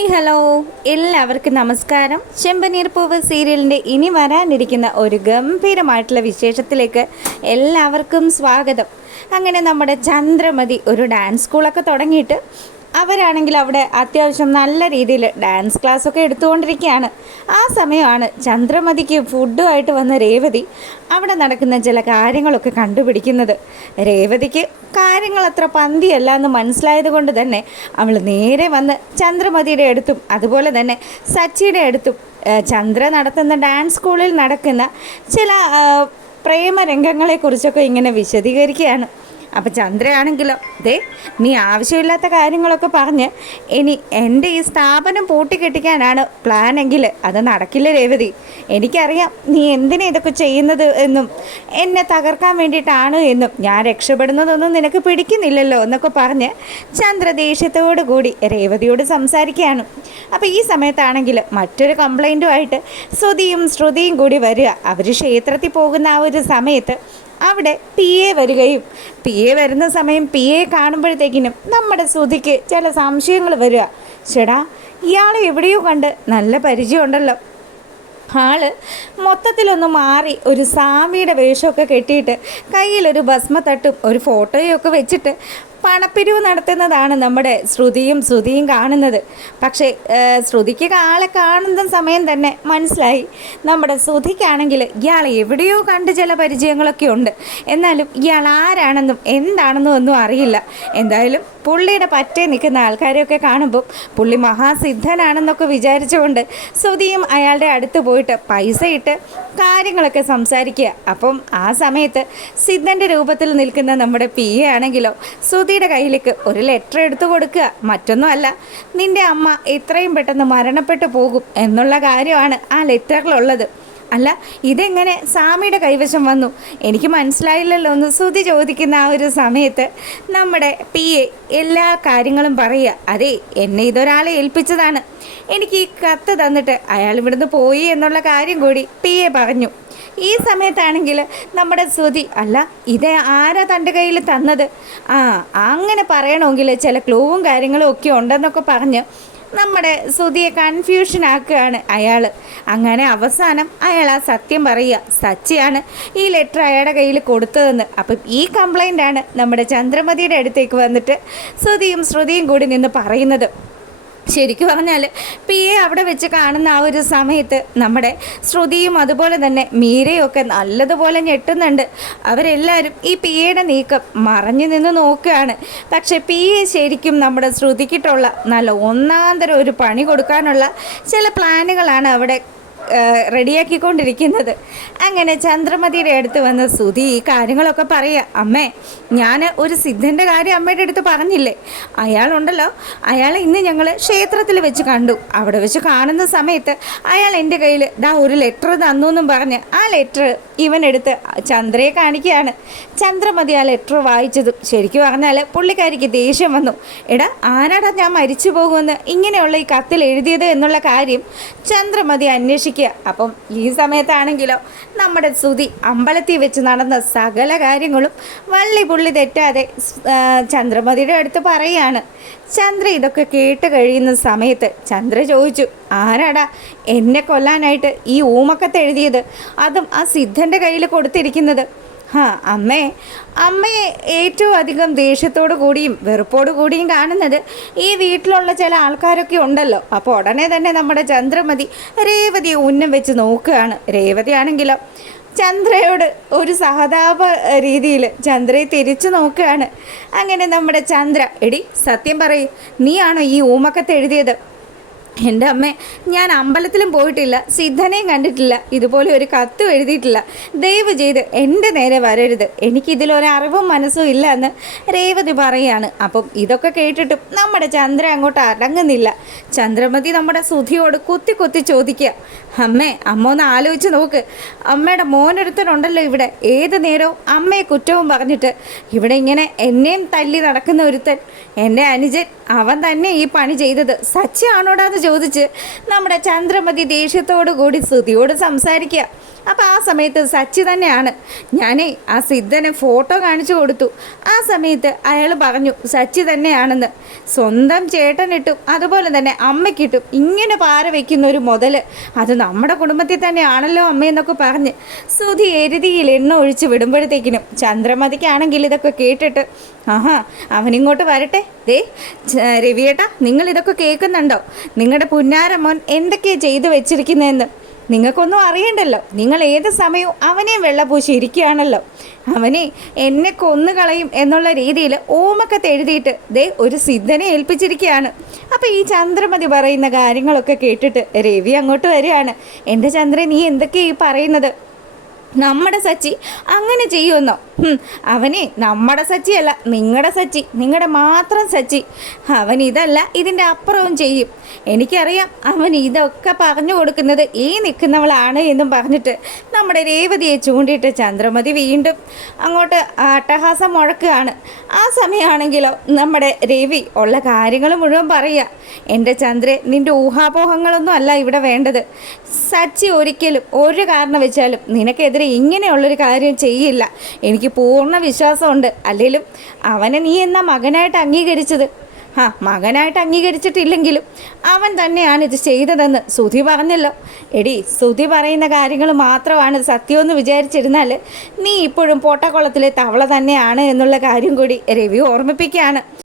Hi hello എല്ലാവർക്കും നമസ്കാരം. ചെമ്പനീർ പൂവ് സീരിയലിൻ്റെ ഇനി വരാനിരിക്കുന്ന ഒരു ഗംഭീരമായിട്ടുള്ള വിശേഷത്തിലേക്ക് എല്ലാവർക്കും സ്വാഗതം. അങ്ങനെ നമ്മുടെ ചന്ദ്രമതി ഒരു ഡാൻസ് സ്കൂളൊക്കെ തുടങ്ങിയിട്ട് അവരാണെങ്കിൽ അവിടെ അത്യാവശ്യം നല്ല രീതിയിൽ ഡാൻസ് ക്ലാസ്സൊക്കെ എടുത്തുകൊണ്ടിരിക്കുകയാണ്. ആ സമയമാണ് ചന്ദ്രമതിക്ക് ഫുഡുമായിട്ട് വന്ന രേവതി അവിടെ നടക്കുന്ന ചില കാര്യങ്ങളൊക്കെ കണ്ടുപിടിക്കുന്നത്. രേവതിക്ക് കാര്യങ്ങൾ അത്ര പന്തിയല്ല എന്ന് മനസ്സിലായത് കൊണ്ട് തന്നെ അവൾ നേരെ വന്ന് ചന്ദ്രമതിയുടെ അടുത്തും അതുപോലെ തന്നെ സച്ചിയുടെ അടുത്തും ചന്ദ്ര നടത്തുന്ന ഡാൻസ് സ്കൂളിൽ നടക്കുന്ന ചില പ്രേമരംഗങ്ങളെക്കുറിച്ചൊക്കെ ഇങ്ങനെ വിശദീകരിക്കുകയാണ്. അപ്പം ചന്ദ്രയാണെങ്കിലോ നീ ആവശ്യമില്ലാത്ത കാര്യങ്ങളൊക്കെ പറഞ്ഞ് ഇനി എൻ്റെ ഈ സ്ഥാപനം പൂട്ടിക്കെട്ടിക്കാനാണ് പ്ലാനെങ്കിൽ അത് നടക്കില്ല രേവതി. എനിക്കറിയാം നീ എന്തിനാ ഇതൊക്കെ ചെയ്യുന്നത് എന്നും എന്നെ തകർക്കാൻ വേണ്ടിയിട്ടാണ് എന്നും ഞാൻ രക്ഷപ്പെടുന്നതൊന്നും നിനക്ക് പിടിക്കുന്നില്ലല്ലോ എന്നൊക്കെ പറഞ്ഞ് ചന്ദ്ര ദേഷ്യത്തോടു കൂടി രേവതിയോട് സംസാരിക്കുകയാണ്. അപ്പോൾ ഈ സമയത്താണെങ്കിൽ മറ്റൊരു കംപ്ലൈൻറ്റുമായിട്ട് ശ്രുതിയും ശ്രുതിയും കൂടി വരിക. അവർ ക്ഷേത്രത്തിൽ പോകുന്ന ആ ഒരു സമയത്ത് അവിടെ പി എ വരികയും പി എ വരുന്ന സമയം പി എ കാണുമ്പോഴത്തേക്കിനും നമ്മുടെ ശ്രുതിക്ക് ചില സംശയങ്ങൾ വരിക. ചേടാ ഇയാളെ എവിടെയോ കണ്ട് നല്ല പരിചയമുണ്ടല്ലോ. ആള് മൊത്തത്തിലൊന്ന് മാറി ഒരു സ്വാമിയുടെ വേഷമൊക്കെ കെട്ടിയിട്ട് കയ്യിലൊരു ഭസ്മത്തട്ടും ഒരു ഫോട്ടോയും ഒക്കെ വെച്ചിട്ട് പണപ്പിരിവ് നടത്തുന്നതാണ് നമ്മുടെ ശ്രുതിയും കാണുന്നത്. പക്ഷേ ശ്രുതിക്ക് ആളെ കാണുന്ന സമയം തന്നെ മനസ്സിലായി നമ്മുടെ ശ്രുതിക്കാണെങ്കിൽ ഇയാൾ എവിടെയോ കണ്ട് ചില പരിചയങ്ങളൊക്കെ ഉണ്ട്. എന്നാലും ഇയാൾ ആരാണെന്നും എന്താണെന്നും ഒന്നും അറിയില്ല. എന്തായാലും പുള്ളിയുടെ പറ്റേ നിൽക്കുന്ന ആൾക്കാരെയൊക്കെ കാണുമ്പോൾ പുള്ളി മഹാസിദ്ധനാണെന്നൊക്കെ വിചാരിച്ചുകൊണ്ട് ശ്രുതിയും അയാളുടെ അടുത്ത് പോയിട്ട് പൈസ ഇട്ട് കാര്യങ്ങളൊക്കെ സംസാരിക്കുക. അപ്പം ആ സമയത്ത് സിദ്ധൻ്റെ രൂപത്തിൽ നിൽക്കുന്ന നമ്മുടെ പി എ ആണെങ്കിലോ ശ്രുതിയുടെ കയ്യിലേക്ക് ഒരു ലെറ്റർ എടുത്തു കൊടുക്കുക. മറ്റൊന്നുമല്ല, നിൻ്റെ അമ്മ എത്രയും പെട്ടെന്ന് മരണപ്പെട്ടു പോകും എന്നുള്ള കാര്യമാണ് ആ ലെറ്ററിലുള്ളത്. അല്ല, ഇതെങ്ങനെ സ്വാമിയുടെ കൈവശം വന്നു എനിക്ക് മനസ്സിലായില്ലല്ലോ എന്ന് ശ്രുതി ചോദിക്കുന്ന ആ ഒരു സമയത്ത് നമ്മുടെ പി എ എല്ലാ കാര്യങ്ങളും പറയുക. അതെ, എന്നെ ഇതൊരാളെ ഏൽപ്പിച്ചതാണ്. എനിക്ക് ഈ കത്ത് തന്നിട്ട് അയാൾ ഇവിടുന്ന് പോയി എന്നുള്ള കാര്യം കൂടി പി എ പറഞ്ഞു. ഈ സമയത്താണെങ്കിൽ നമ്മുടെ ശ്രുതി അല്ല ഇത് ആരാ തൻ്റെ കയ്യിൽ തന്നത്, അങ്ങനെ പറയണമെങ്കിൽ ചില ക്ലൂവും കാര്യങ്ങളും ഒക്കെ ഉണ്ടെന്നൊക്കെ പറഞ്ഞ് നമ്മുടെ ശ്രുതിയെ കൺഫ്യൂഷൻ ആക്കുകയാണ് അയാൾ. അങ്ങനെ അവസാനം അയാൾ ആ സത്യം പറയുക, സച്ചിയാണ് ഈ ലെറ്റർ അയാളുടെ കയ്യിൽ കൊടുത്തതെന്ന്. അപ്പം ഈ കംപ്ലൈൻ്റാണ് നമ്മുടെ ചന്ദ്രമതിയുടെ അടുത്തേക്ക് വന്നിട്ട് ശ്രുതിയും കൂടി നിന്ന് പറയുന്നത്. ശരിക്കും പറഞ്ഞാൽ പി എ അവിടെ വെച്ച് കാണുന്ന ആ ഒരു സമയത്ത് നമ്മുടെ ശ്രുതിയും അതുപോലെ തന്നെ മീരയും ഒക്കെ നല്ലതുപോലെ ഞെട്ടുന്നുണ്ട്. അവരെല്ലാവരും ഈ പി എയുടെ നീക്കം മറഞ്ഞു നിന്ന് നോക്കുകയാണ്. പക്ഷേ പി എ ശരിക്കും നമ്മുടെ ശ്രുതിക്കിട്ടുള്ള നല്ല ഒന്നാന്തരം ഒരു പണി കൊടുക്കാനുള്ള ചില പ്ലാനുകളാണ് അവിടെ റെഡിയാക്കിക്കൊണ്ടിരിക്കുന്നത്. അങ്ങനെ ചന്ദ്രമതിയുടെ അടുത്ത് വന്ന് ശ്രുതി ഈ കാര്യങ്ങളൊക്കെ പറയുക. അമ്മേ, ഞാൻ ഒരു സിദ്ധൻ്റെ കാര്യം അമ്മയുടെ അടുത്ത് പറഞ്ഞില്ലേ, അയാളുണ്ടല്ലോ, അയാളെ ഇന്ന് ഞങ്ങൾ ക്ഷേത്രത്തിൽ വെച്ച് കണ്ടു. അവിടെ വെച്ച് കാണുന്ന സമയത്ത് അയാൾ എൻ്റെ കയ്യിൽ ഒരു ലെറ്റർ തന്നു എന്നും പറഞ്ഞ് ആ ലെറ്റർ ഇവനെടുത്ത് ചന്ദ്രയെ കാണിക്കുകയാണ്. ചന്ദ്രമതി ആ ലെറ്റർ വായിച്ചതും ശരിക്കും പറഞ്ഞാൽ പുള്ളിക്കാരിക്ക് ദേഷ്യം വന്നു. എടാ, ആരാടാ ഞാൻ മരിച്ചു പോകുമെന്ന് ഇങ്ങനെയുള്ള ഈ കത്തിൽ എഴുതിയത് എന്നുള്ള കാര്യം ചന്ദ്രമതി അന്വേഷിക്കുക. അപ്പം ഈ സമയത്താണെങ്കിലോ നമ്മുടെ ശ്രുതി അമ്പലത്തിൽ വെച്ച് നടന്ന സകല കാര്യങ്ങളും വള്ളി പുള്ളി തെറ്റാതെ ചന്ദ്രമതിയുടെ അടുത്ത് പറയുകയാണ്. ചന്ദ്ര ഇതൊക്കെ കേട്ട് കഴിയുന്ന സമയത്ത് ചന്ദ്ര ചോദിച്ചു, ആരാടാ എന്നെ കൊല്ലാനായിട്ട് ഈ ഊമക്കത്ത് എഴുതിയത്, അതും ആ സിദ്ധൻ്റെ കയ്യിൽ കൊടുത്തിരിക്കുന്നത്? അമ്മയെ ഏറ്റവും അധികം ദേഷ്യത്തോടു കൂടിയും വെറുപ്പോടു കൂടിയും കാണുന്നത് ഈ വീട്ടിലുള്ള ചില ആൾക്കാരൊക്കെ ഉണ്ടല്ലോ. അപ്പോൾ ഉടനെ തന്നെ നമ്മുടെ ചന്ദ്രമതി രേവതിയെ ഉന്നം വെച്ച് നോക്കുകയാണ്. രേവതി ആണെങ്കിലോ ചന്ദ്രയോട് ഒരു സഹതാപ രീതിയിൽ ചന്ദ്രയെ തിരിച്ചു നോക്കുകയാണ്. അങ്ങനെ നമ്മുടെ ചന്ദ്ര, എടി സത്യം പറയൂ, നീയാണോ ഈ ഊമക്കത്ത് എഴുതിയത്? എൻ്റെ അമ്മേ, ഞാൻ അമ്പലത്തിലും പോയിട്ടില്ല, സിദ്ധനെയും കണ്ടിട്ടില്ല, ഇതുപോലെ ഒരു കത്തും എഴുതിയിട്ടില്ല. ദയവ് ചെയ്ത് എൻ്റെ നേരെ വരരുത്, എനിക്കിതിലൊരറിവും മനസ്സും ഇല്ല എന്ന് രേവതി പറയുകയാണ്. അപ്പം ഇതൊക്കെ കേട്ടിട്ടും നമ്മുടെ ചന്ദ്ര അങ്ങോട്ട് അടങ്ങുന്നില്ല. ചന്ദ്രമതി നമ്മുടെ ശ്രുതിയോട് കുത്തി ചോദിക്കുക, അമ്മ ഒന്ന് ആലോചിച്ച് നോക്ക്, അമ്മയുടെ മോനൊരുത്തനുണ്ടല്ലോ ഇവിടെ, ഏത് നേരവും അമ്മയെ കുറ്റവും പറഞ്ഞിട്ട് ഇവിടെ ഇങ്ങനെ എന്നെയും തല്ലി നടക്കുന്ന ഒരുത്തൻ, എൻ്റെ അനുജൻ, അവൻ തന്നെ ഈ പണി ചെയ്തത് സച്ചിയാണോടാന്ന് ചോദിച്ച് നമ്മുടെ ചന്ദ്രമതി ദേഷ്യത്തോടു കൂടി ശ്രുതിയോട് സംസാരിക്കുക. അപ്പോൾ ആ സമയത്ത് സച്ചി തന്നെയാണ്. ഞാനേ ആ സിദ്ധന് ഫോട്ടോ കാണിച്ചു കൊടുത്തു. ആ സമയത്ത് അയാൾ പറഞ്ഞു സച്ചി തന്നെയാണെന്ന്. സ്വന്തം ചേട്ടനിട്ടും അതുപോലെ തന്നെ അമ്മയ്ക്കിട്ടും ഇങ്ങനെ പാര വയ്ക്കുന്ന ഒരു മുതൽ അത് നമ്മുടെ കുടുംബത്തിൽ തന്നെയാണല്ലോ അമ്മയെന്നൊക്കെ പറഞ്ഞ് ശ്രുതി എരുതിയിൽ എണ്ണ ഒഴിച്ച് വിടുമ്പോഴത്തേക്കിനും ചന്ദ്രമതിക്കാണെങ്കിൽ ഇതൊക്കെ കേട്ടിട്ട് ആഹാ അവനിങ്ങോട്ട് വരട്ടെ. ദേ രവിയേട്ടാ, നിങ്ങളിതൊക്കെ കേൾക്കുന്നുണ്ടോ? നിങ്ങളുടെ പുന്നാരമോൻ എന്തൊക്കെയാണ് ചെയ്തു വെച്ചിരിക്കുന്നതെന്ന് നിങ്ങൾക്കൊന്നും അറിയണ്ടല്ലോ. നിങ്ങൾ ഏത് സമയവും അവനെ വെള്ളപൂശി ഇരിക്കുകയാണല്ലോ. അവനെ എന്നെ കൊന്നുകളയും എന്നുള്ള രീതിയിൽ ഓമക്കത്ത് എഴുതിയിട്ട് ദേ ഒരു സിദ്ധനെ ഏൽപ്പിച്ചിരിക്കുകയാണ്. അപ്പോൾ ഈ ചന്ദ്രമതി പറയുന്ന കാര്യങ്ങളൊക്കെ കേട്ടിട്ട് രവി അങ്ങോട്ട് വരികയാണ്. എൻ്റെ ചന്ദ്രൻ, നീ എന്തൊക്കെയാണ് ഈ പറയുന്നത്? നമ്മുടെ സച്ചി അങ്ങനെ ചെയ്യുമെന്നോ? അവനെ നമ്മുടെ സച്ചിയല്ല, നിങ്ങളുടെ സച്ചി, നിങ്ങളുടെ മാത്രം സച്ചി. അവൻ ഇതല്ല ഇതിൻ്റെ അപ്പുറവും ചെയ്യും. എനിക്കറിയാം അവൻ ഇതൊക്കെ പറഞ്ഞു കൊടുക്കുന്നത് ഈ നിൽക്കുന്നവളാണ് എന്നും പറഞ്ഞിട്ട് നമ്മുടെ രേവതിയെ ചൂണ്ടിയിട്ട് ചന്ദ്രമതി വീണ്ടും അങ്ങോട്ട് അട്ടഹാസം മുഴക്കുകയാണ്. ആ സമയമാണെങ്കിലോ നമ്മുടെ രവി ഉള്ള കാര്യങ്ങൾ മുഴുവൻ പറയുക. എൻ്റെ ചന്ദ്രൻ, നിൻ്റെ ഊഹാപോഹങ്ങളൊന്നും അല്ല ഇവിടെ വേണ്ടത്. സച്ചി ഒരിക്കലും ഒരു കാരണം വെച്ചാലും നിനക്കെതിരെ ഇങ്ങനെയുള്ളൊരു കാര്യം ചെയ്യില്ല. എനിക്ക് പൂർണ്ണ വിശ്വാസമുണ്ട്. അല്ലെങ്കിലും അവനെ നീ എന്നാ മകനായിട്ട് അംഗീകരിച്ചത്? മകനായിട്ട് അംഗീകരിച്ചിട്ടില്ലെങ്കിലും അവൻ തന്നെയാണ് ഇത് ചെയ്തതെന്ന് ശ്രുതി പറഞ്ഞല്ലോ. എടി, ശ്രുതി പറയുന്ന കാര്യങ്ങൾ മാത്രമാണ് സത്യമെന്ന് വിചാരിച്ചിരുന്നാൽ നീ ഇപ്പോഴും പൊട്ടക്കുളത്തിലെ തവള തന്നെയാണ് എന്നുള്ള കാര്യം കൂടി രവി ഓർമ്മിപ്പിക്കുകയാണ്.